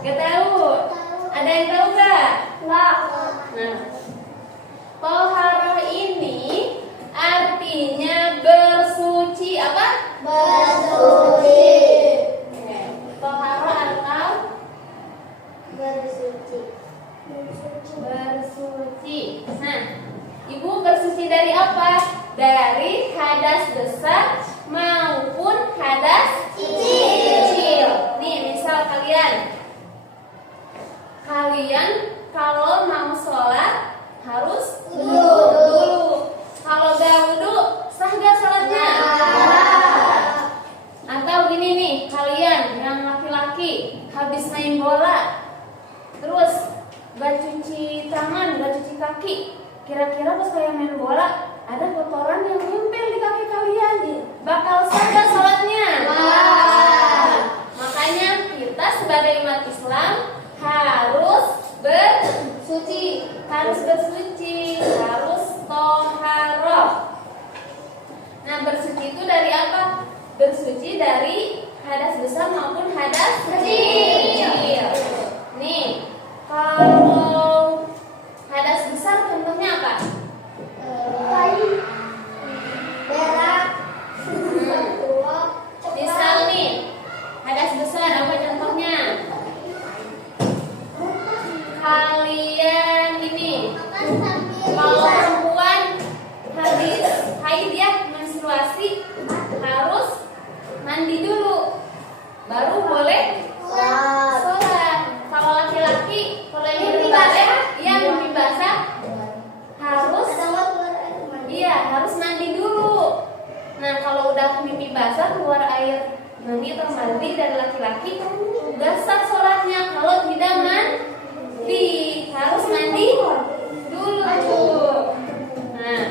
Gak tahu. Ada yang tahu nggak? Enggak. Nah, toharoh ini artinya bersuci apa? Bersuci. Toharoh atau Bersuci. bersuci. Nah, ibu bersuci dari apa? Dari hadas besar maupun hadas kecil. Nih, misal kalian kalau mau sholat harus wudu dulu. Kalau gak wudu, sah gak sholatnya? Atau gini nih, kalian yang laki-laki habis main bola, terus gak cuci tangan, gak cuci kaki, kira-kira pas kalian main bola ada kotoran yang nempel di kaki kalian, bakal sah gak sholatnya? Makanya kita sebagai umat Islam harus bersuci, harus toharoh. Nah, bersuci itu dari apa? Bersuci dari hadas besar maupun hadas kecil. Nih, kalau hadas besar contohnya apa? Berak. Misal nih, hadas besar apa contohnya? Kalian ini, kalau perempuan habis haid ya, menstruasi, harus mandi dulu, baru boleh sholat. Kalau laki-laki, kalau yang mimpi basah, mimpi basah harus mandi dulu. Nah, kalau udah mimpi basah keluar air mani atau mandi dari laki-laki, udah sah sholatnya. Kalau tidak mandi, harus mandi dulu. Nah,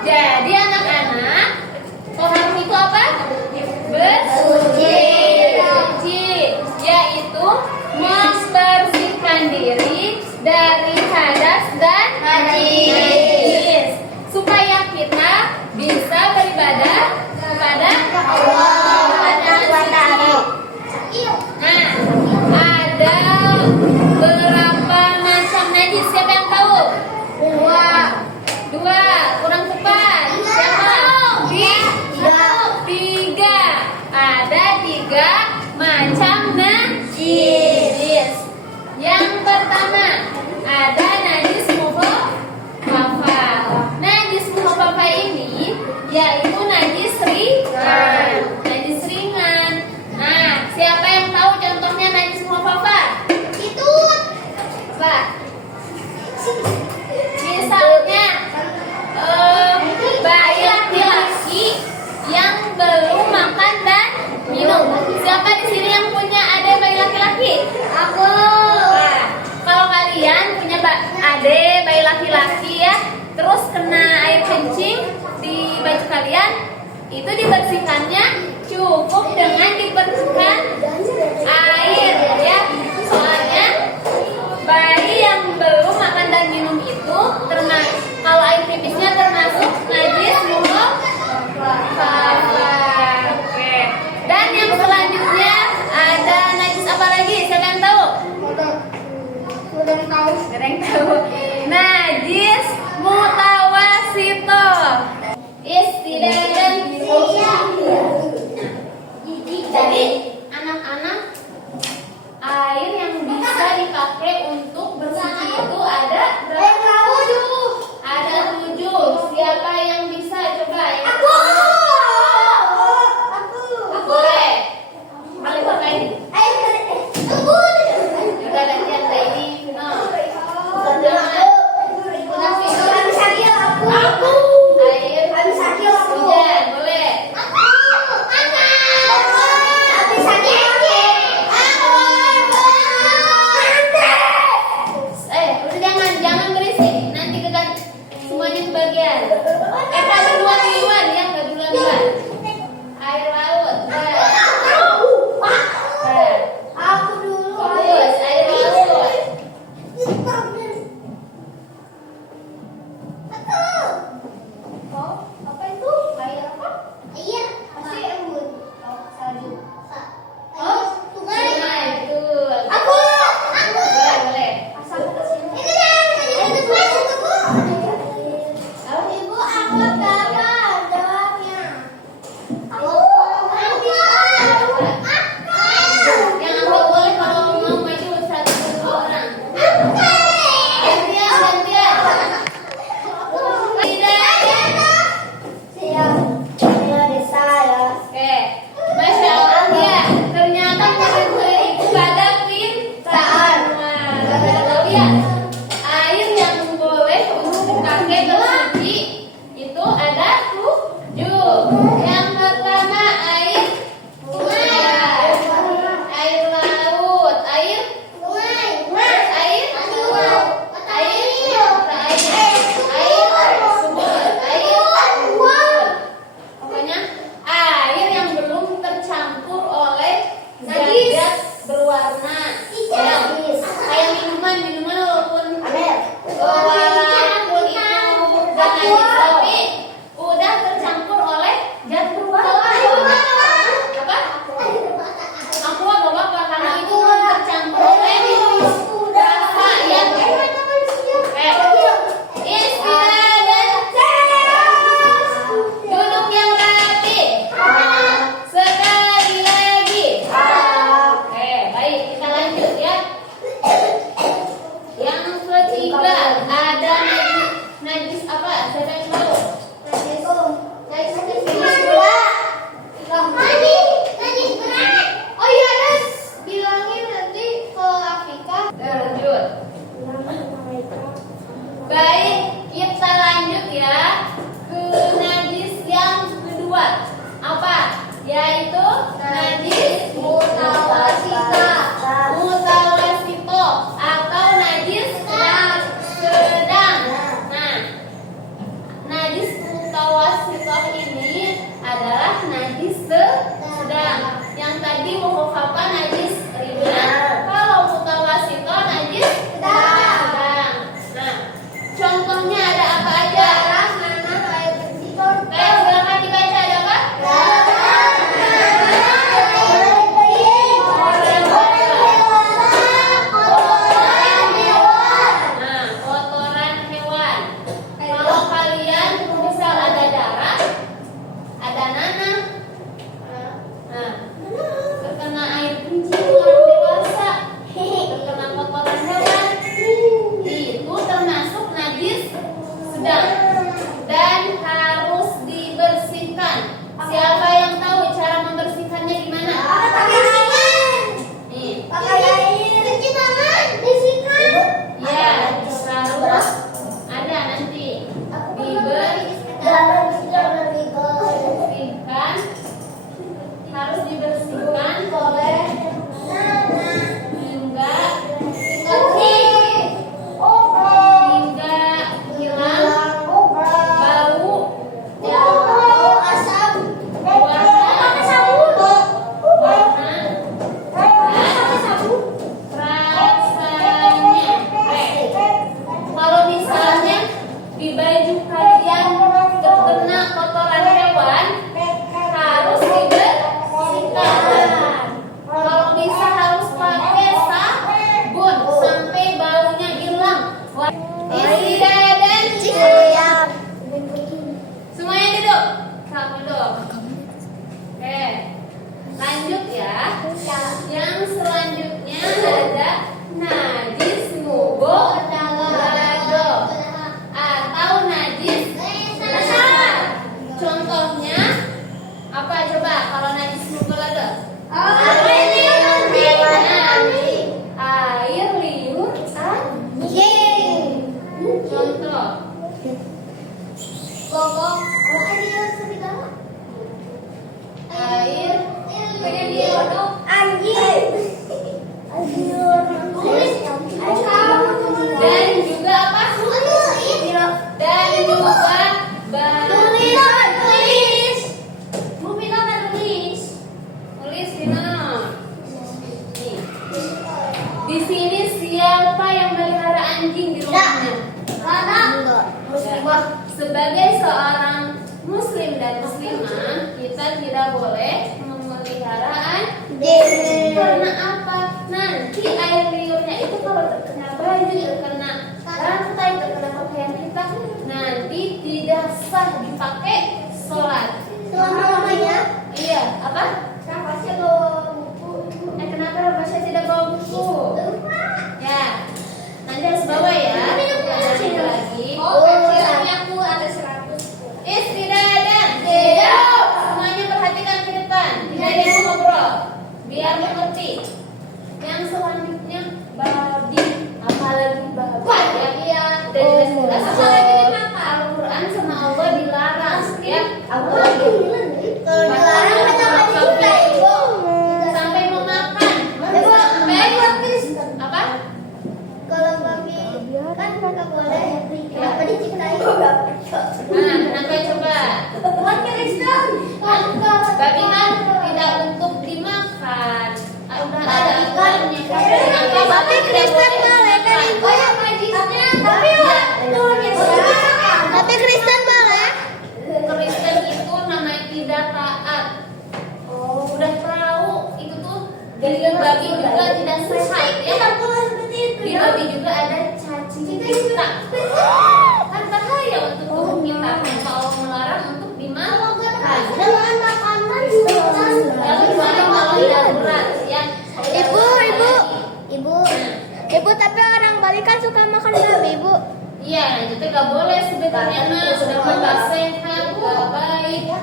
jadi anak-anak, toharoh itu apa? Bersuci, yaitu membersihkan diri dari hadas dan najis, supaya kita bisa beribadah kepada Allah. Nah, ada berapa macam najis? Siapa yang tahu? Dua. Kurang cepat. Siapa? Tiga. Ada 3 macam najis. Yang pertama ada najis mukhafafah. Najis mukhafafah ini yaitu najis ringan. Najis ringan. Nah, siapa yang tahu contohnya najis mukhafafah? Itu Apa? Misalnya bayi laki-laki yang belum makan dan minum. Siapa di sini yang punya adik bayi laki-laki? aku. Nah, kalau kalian punya adik bayi laki-laki ya, terus kena air kencing di baju kalian, itu dibersihkannya cukup dengan dibersihkan air ya. Soalnya bayi yang belum makan dan minum itu termasuk, kalau air pipisnya termasuk najis mukhafafah. Oke. Dan yang selanjutnya ada najis apa lagi? Siapa yang tahu? Ada yang tahu. Najis mutawasito. Istidadan. Jadi zat berwarna. Ya, kayak minuman walaupun itu gak najis tapi udah tercampur oleh zat berwarna. Apa? Aqua gak apa-apa karena itu tercampur oleh rasa ya. Istirahat dan duduk yang rapi. Sekali lagi. Baik, kita lanjut ya. Yang ketiga ada najis apa? Siapa yang tahu? Oh iya, Des. Bilangin nanti ke Afika. Lanjut. Baik, kita lanjut ya ke najis yang kedua. Apa? Yaitu najis mutawasito atau najis sedang. Nah, najis mutawasito ini adalah najis sedang. Yang tadi apa najis ringan. Kalau mutawasito najis sedang. Nah, contohnya ada apa aja? Silakan dibaca, ada apa? Nah, kotoran hewan. Kalau kalian misal ada darah, ada nanah, nah, terkena air kencing orang dewasa, terkena kotoran hewan, itu termasuk najis sedang dan harus dibersihkan. Siapa yang tahu cara membersihkannya gimana? Nih, ya harus ada nanti harus dibersihkan hingga hilang bau, warna, rasanya. Kalau misalnya di baju kalian terkena kotoran hewan, harus dibersihkan. Kalau bisa harus pakai sabun sampai baunya hilang. Istirahat dan semuanya duduk. Kamu duduk. Lanjut ya. Yang selanjutnya ada najis mubaghadah atau najis besar. Contohnya apa coba kalau najis mubaghadah? Air liur anjing. Contoh. Air dan juga apa? Dan juga tulis di mana? Nih. Di sini siapa yang melihara anjing di rumahnya? Sebagai seorang muslim dan muslimah, kita tidak boleh memelihara anjing. Karena apa? Nanti air liurnya itu kalau terkena baju, terkena lantai, terkena pakaian kita, nanti tidak sah dipakai sholat. Iya, apa? Kenapa Rabasya tidak bawa buku? Ya, nanti harus bawa ya. Nanti lagi. Aku ada 100. Istirahat. Semuanya perhatikan ke depan. Tidak ada yang ngobrol. Biar mengerti. Yang selanjutnya babi, apalagi babi. Ya, udah jelas-jelas. Apalagi Al-Quran sama Allah dilarang. Ya, apalagi sampai memakan. Apa? Kalau babi kan nggak boleh. Kenapa diciptain? Nah, kenapa coba? Babi kan tidak untuk dimakan. Udah Kristen boleh kan ibu? Tapi Kristen boleh? Kristen itu namanya tidak taat. Udah tahu itu tuh dari babi juga tidak sehat ya. Di babi juga ada cacing kita. Kan bahaya untuk tubuh kita. Kalau melarang untuk dimakan. Dengan makanan Lalu gimana kalau darurat ya? Ibu, tapi orang Bali kan suka makan babi, Ibu. Iya, itu gak boleh sebetulnya mah, sudah gak sehat, gak baik. Ibu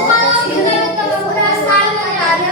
kalau kita keberasaan ada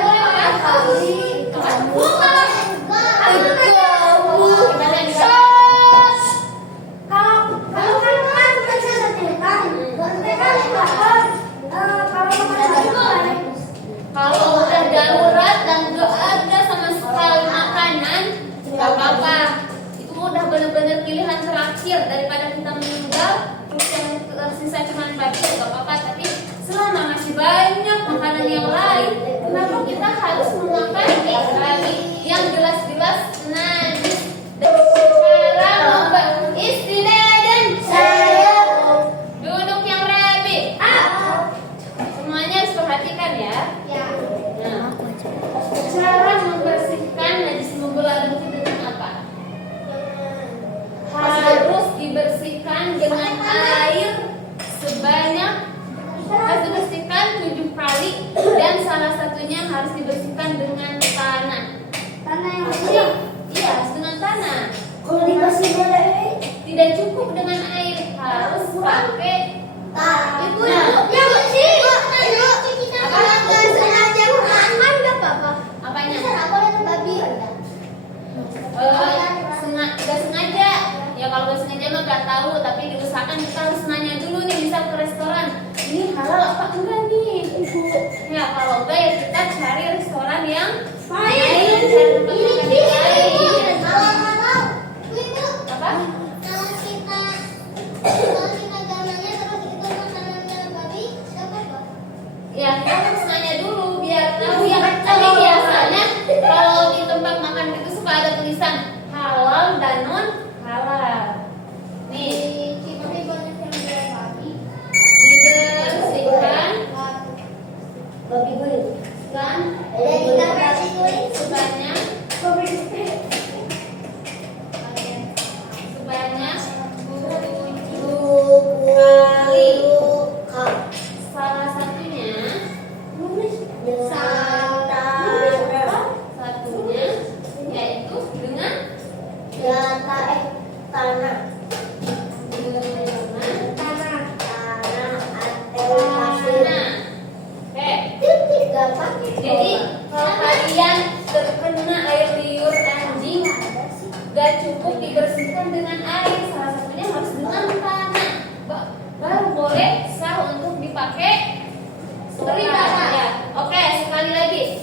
Kalau udah darurat dan gak ada sama sekali makanan, gak apa-apa. Itu udah benar-benar pilihan terakhir daripada kita meninggal terus yang tersisa cuma babi, gak apa-apa. Tapi selama masih banyak makanan yang lain, kenapa kita harus memakan babi yang jelas-jelas najis? Dan sekarang lomba istidadan duduk yang rapi. Semuanya harus perhatikan ya. Nah, cara membersihkan najis membelah itu dengan apa? Harus dibersihkan dengan air sebanyak, harus dibersihkan 7 kali, dan salah satunya harus dibersihkan dengan tanah. Tanah yang bersih. Iya, harus dengan tanah. Kalau dibersih boleh. Tidak cukup dengan air, harus pakai Ibu, yang bersih. Kalau nggak sengaja makan nggak apa-apa. apanya? Apa itu babi? Gak sengaja. Ya kalau gak sengaja mah gak tahu, tapi diusahakan kita harus nanya dulu nih, bisa ke restoran. Ini halal apa enggak nih, Ibu? Ya kalau enggak ya kita cari restoran yang lain, cari tempat makan yang lain. Apa? Kalau kita gambarnya terus itu makanannya babi, nggak apa-apa. Ya kita harus nanya dulu biar tahu ya. Tapi biasanya kalau di tempat makan itu suka ada tulisan halal dan non halal. Nih, Tapi banyak yang jual babi. dibersihkan Babi guling. kan Jadi kita kasih guling. sebanyak kali. Salah satunya yaitu dengan tanah. Jadi kalau kalian terkena air liur anjing, gak cukup dibersihkan dengan air, salah satunya harus dengan tanah. Baru boleh sah untuk dipakai tanah. Ya. Oke, sekali lagi.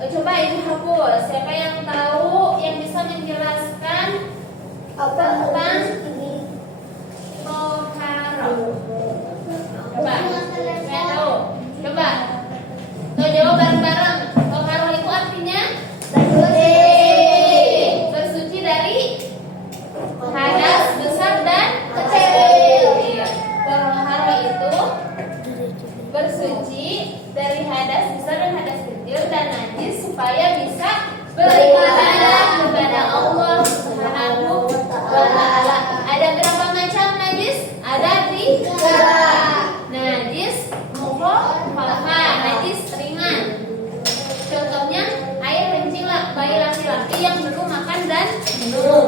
Coba ibu hapus. Siapa yang tahu yang bisa menjelaskan tentang toharo? Coba. Saya tahu. Coba. Tuh jawab bareng-bareng. Toharo itu artinya bersuci dari hadas besar dan kecil. Toharo itu bersuci dari hadas besar dan hadas kecil dan najis supaya bisa beribadah kepada Allah Subhanahu wa Ta'ala. Ada berapa macam najis? Ada 3. Najis mukhaffafah, najis ringan. Contohnya air kencing bayi laki-laki yang belum makan dan minum.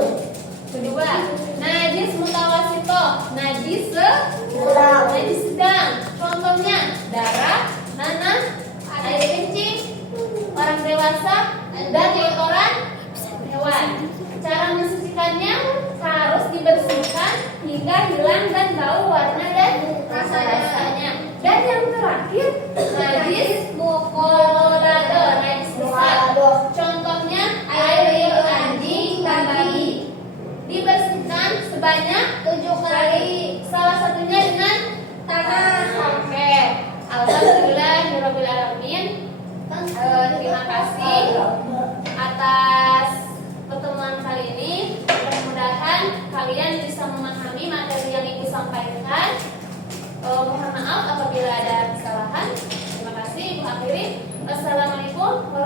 Kedua, najis mutawasito, najis sedang. Contohnya darah, nanah, air kencing orang dewasa, dan kotoran hewan. Cara mensucikannya harus dibersihkan hingga hilang dan bau, warna dan rasa-rasanya. Dan yang terakhir, najis mukholado, najis besar. Contohnya air liur anjing dan babi. Dibersihkan sebanyak 7 kali. Salah satunya dengan tanah. Oke. Alhamdulillahirobbilalamin. Terima kasih atas Mohon maaf apabila ada kesalahan. Terima kasih. Ibu akhirin. Assalamualaikum warahmatullahi